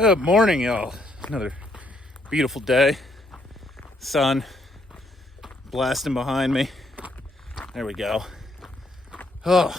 Good morning, y'all. Another beautiful day. Sun blasting behind me. There we go. Oh,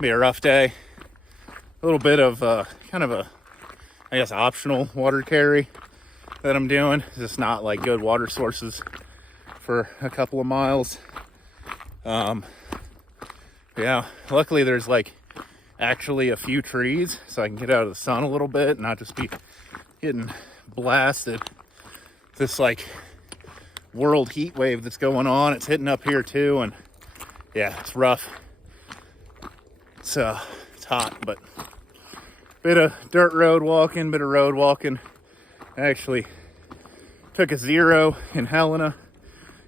be a rough day. A little bit of kind of a, I guess, optional water carry that I'm doing. It's not like good water sources for a couple of miles. Yeah, luckily there's like actually a few trees so I can get out of the sun a little bit and not just be getting blasted. This like world heat wave that's going on, it's hitting up here too, and yeah, it's rough. It's hot, but bit of dirt road walking, I actually took a 0 in Helena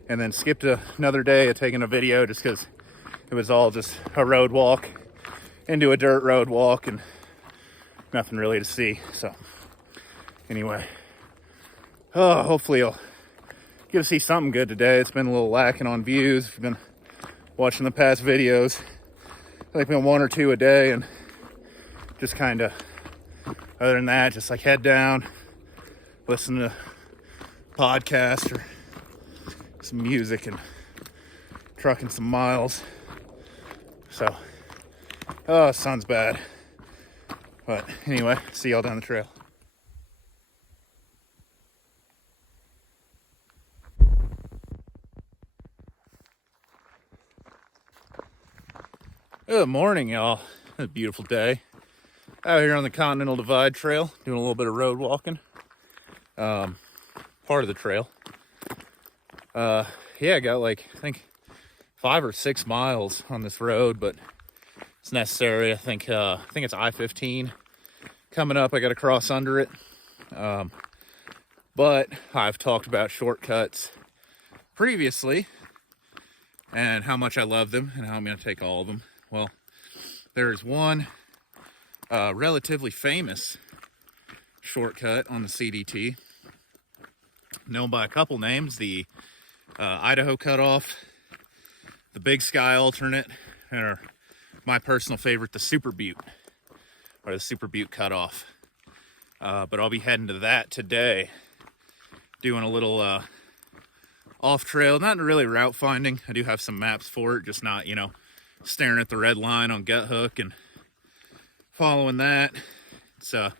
and then skipped another day of taking a video just because it was all just a road walk into a dirt road walk and nothing really to see. So anyway, hopefully you'll get to see something good today. It's been a little lacking on views. If you've been watching the past videos, I think been 1 or 2 a day, and just kind of, other than that, just like head down, listen to podcast or some music and trucking some miles. So sun's bad, but anyway, see y'all down the trail. Good morning, y'all. It's a beautiful day out here on the Continental Divide Trail, doing a little bit of road walking. Part of the trail. Yeah, I got like, I think 5 or 6 miles on this road, but it's necessary. I think it's I-15 coming up. I got to cross under it. But I've talked about shortcuts previously and how much I love them and how I'm going to take all of them. Well, there's one relatively famous shortcut on the CDT, known by a couple names: the Idaho cutoff, the Big Sky alternate, or my personal favorite, the Super Butte, or the Super Butte cutoff. But I'll be heading to that today, doing a little off trail, not really route finding. I do have some maps for it, just not, staring at the red line on Gut Hook and following that. It's a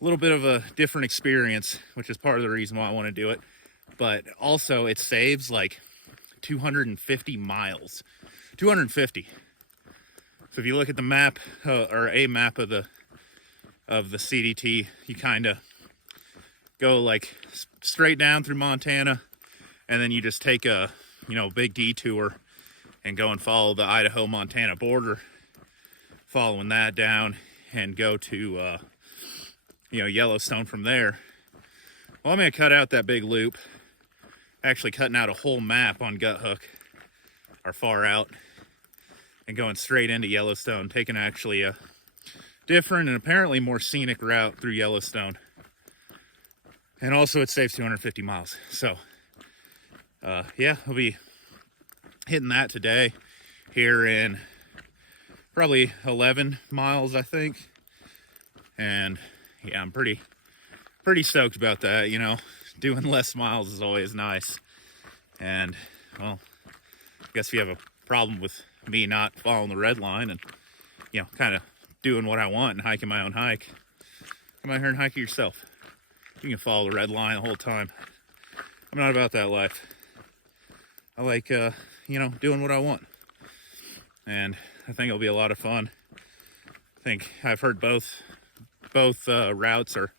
little bit of a different experience, which is part of the reason why I want to do it. But also it saves like 250 miles. 250. So if you look at the map, or a map of the CDT, you kind of go like straight down through Montana, and then you just take a big detour and go and follow the Idaho-Montana border, following that down, and go to Yellowstone from there. Well, I'm going to cut out that big loop, actually cutting out a whole map on Gut Hook, or far out, and going straight into Yellowstone, taking actually a different and apparently more scenic route through Yellowstone. And also it saves 250 miles. So, yeah, I'll be hitting that today here in probably 11 miles, I think. And yeah, I'm pretty stoked about that. Doing less miles is always nice. And, well, I guess if you have a problem with me not following the red line and, kind of doing what I want and hiking my own hike, come out here and hike it yourself. You can follow the red line the whole time. I'm not about that life. I like, doing what I want. And I think it'll be a lot of fun. I think I've heard both routes are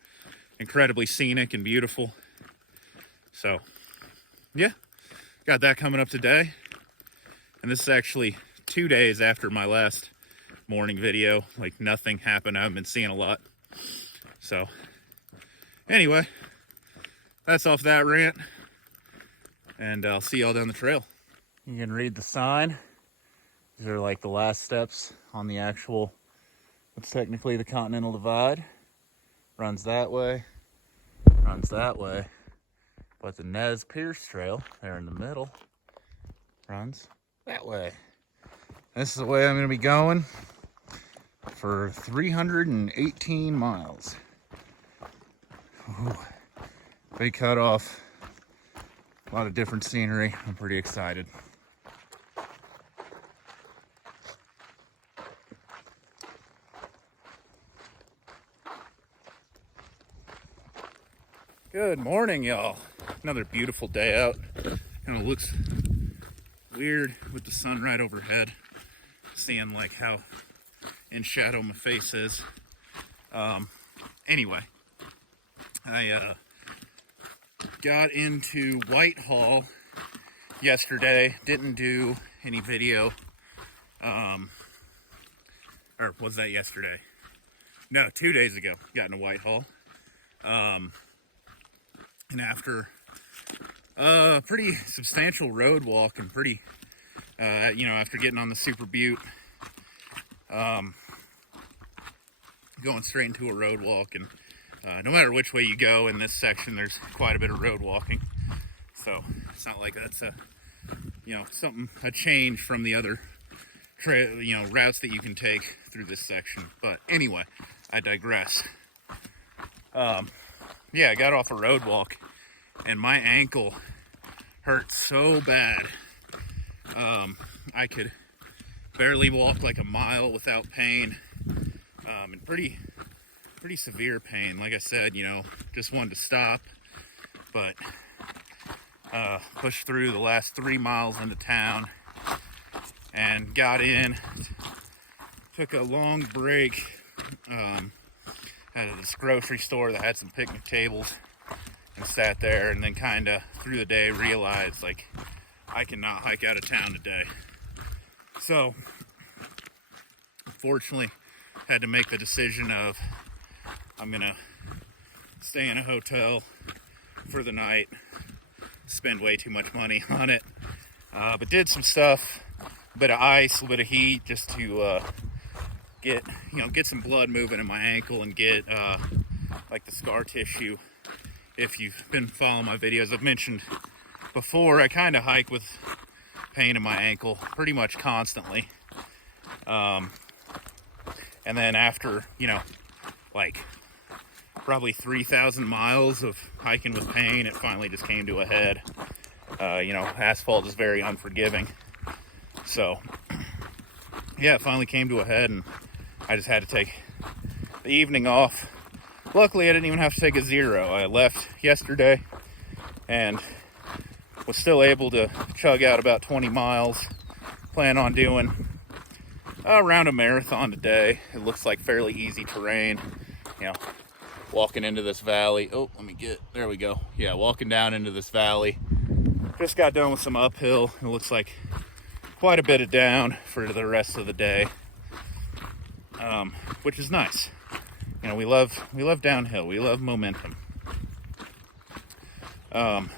incredibly scenic and beautiful. So, yeah, got that coming up today. And this is actually 2 days after my last morning video. Like, nothing happened. I haven't been seeing a lot. So, anyway, that's off that rant. And I'll see y'all down the trail. You can read the sign. These are like the last steps on the actual, what's technically the Continental Divide. Runs that way, runs that way. But the Nez Pierce Trail, there in the middle, runs that way. This is the way I'm going to be going for 318 miles. Ooh, big cutoff. A lot of different scenery. I'm pretty excited. Good morning, y'all. Another beautiful day out. Kind of looks weird with the sun right overhead. Seeing like how in shadow my face is. Anyway, I got into Whitehall yesterday. Didn't do any video. Or was that yesterday? No, 2 days ago. Got into Whitehall. And after a pretty substantial road walk and pretty, after getting on the Super Butte, going straight into a road walk, and no matter which way you go in this section, there's quite a bit of road walking. So it's not like that's a change from the other routes that you can take through this section. But anyway, I digress. I got off a road walk and my ankle hurt so bad. I could barely walk like a mile without pain, and pretty severe pain. Like I said, just wanted to stop, but pushed through the last 3 miles into town and got in, took a long break at this grocery store that had some picnic tables, and sat there, and then kind of through the day realized like I cannot hike out of town today. So unfortunately had to make the decision of I'm gonna stay in a hotel for the night, spend way too much money on it, but did some stuff, a bit of ice, a bit of heat, just to get some blood moving in my ankle and get like the scar tissue. If you've been following my videos, I've mentioned before, I kind of hike with pain in my ankle pretty much constantly. And then after, like probably 3,000 miles of hiking with pain, it finally just came to a head. Asphalt is very unforgiving. So, yeah, it finally came to a head, and I just had to take the evening off. Luckily, I didn't even have to take a zero. I left yesterday and was still able to chug out about 20 miles. Plan on doing around a marathon today. It looks like fairly easy terrain. Walking into this valley. Oh, there we go. Yeah, walking down into this valley. Just got done with some uphill. It looks like quite a bit of down for the rest of the day. Which is nice. We love downhill. We love momentum. But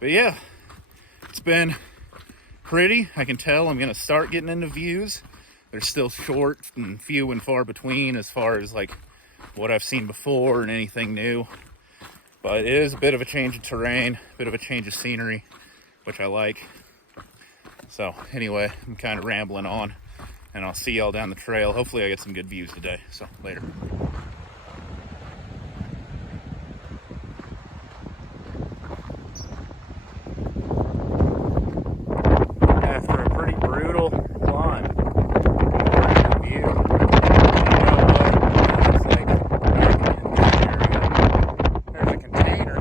yeah, it's been pretty. I can tell I'm gonna start getting into views. They're still short and few and far between as far as like what I've seen before and anything new. But it is a bit of a change of terrain, a bit of a change of scenery, which I like. So anyway, I'm kind of rambling on, and I'll see y'all down the trail. Hopefully I get some good views today. So later. After a pretty brutal climb, the view. It's like there's a container.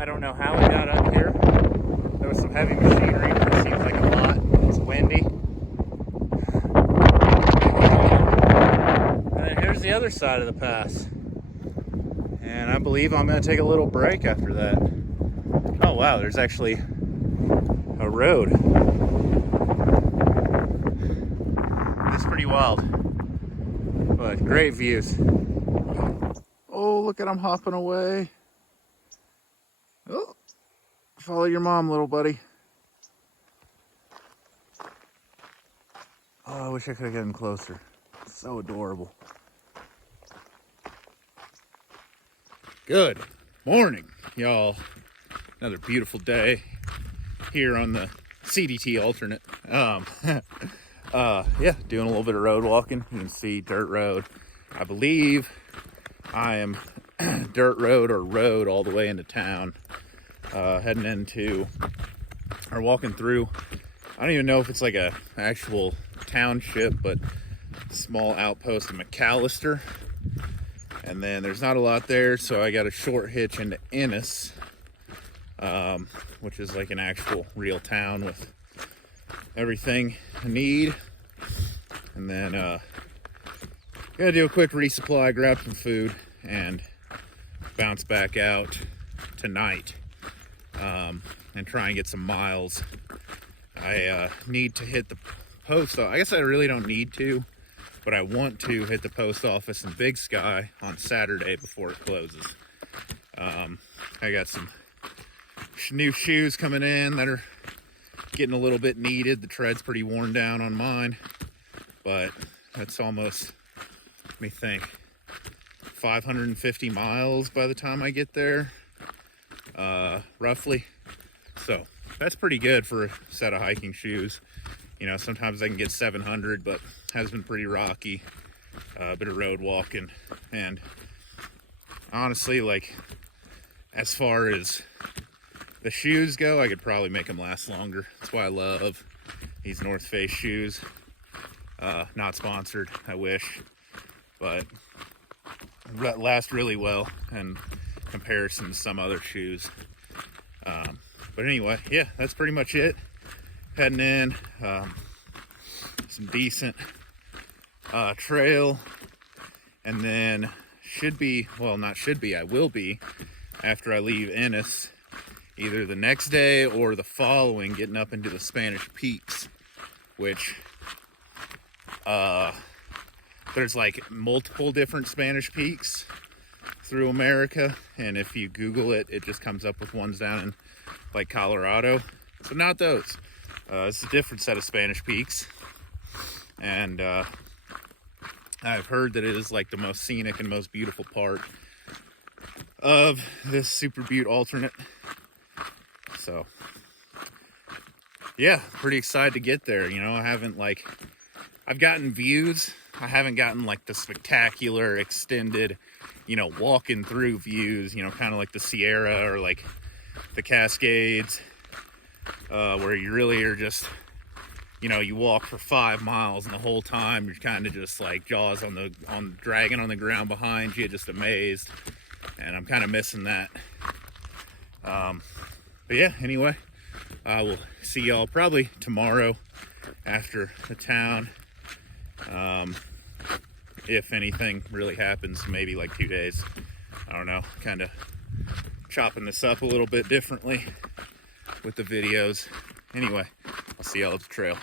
I don't know how it got up here. There was some heavy machinery. It seems like a lot. It's windy. The other side of the pass, and I believe I'm going to take a little break after that. Oh wow, there's actually a road. It's pretty wild, but great views. Oh, look at him hopping away. Oh, follow your mom, little buddy. Oh, I wish I could have gotten closer. It's so adorable. Good morning, y'all. Another beautiful day here on the CDT alternate. Yeah, doing a little bit of road walking. You can see dirt road. I believe I am dirt road or road all the way into town, heading into, or walking through, I don't even know if it's like a actual township, but small outpost of McAllister. And then there's not a lot there, so I got a short hitch into Ennis, which is like an actual real town with everything I need. And then gotta do a quick resupply, grab some food, and bounce back out tonight, and try and get some miles. I need to hit the post office. I guess I really don't need to, but I want to hit the post office in Big Sky on Saturday before it closes. I got some new shoes coming in that are getting a little bit needed. The tread's pretty worn down on mine, but that's almost, let me think, 550 miles by the time I get there, roughly. So that's pretty good for a set of hiking shoes. You know, sometimes I can get 700, but has been pretty rocky. A bit of road walking, and honestly, like, as far as the shoes go, I could probably make them last longer. That's why I love these North Face shoes. Not sponsored, I wish, but last really well in comparison to some other shoes. But anyway, yeah, that's pretty much it. Heading in, some decent trail, and then I will be, after I leave Ennis, either the next day or the following, getting up into the Spanish Peaks, which there's like multiple different Spanish peaks through America, and if you Google it, it just comes up with ones down in like Colorado. So not those. It's a different set of Spanish peaks, and I've heard that it is like the most scenic and most beautiful part of this Super Butte alternate. So yeah, pretty excited to get there. You know, I've gotten views. I haven't gotten like the spectacular extended, you know, walking through views, you know, kind of like the Sierra or like the Cascades, where you really are just, you know, you walk for 5 miles and the whole time you're kind of just like jaws on dragging on the ground behind you, just amazed. And I'm kind of missing that. But yeah, anyway, I will see y'all probably tomorrow after the town. If anything really happens, maybe like 2 days. I don't know, kind of chopping this up a little bit differently with the videos. Anyway, I'll see y'all at the trail.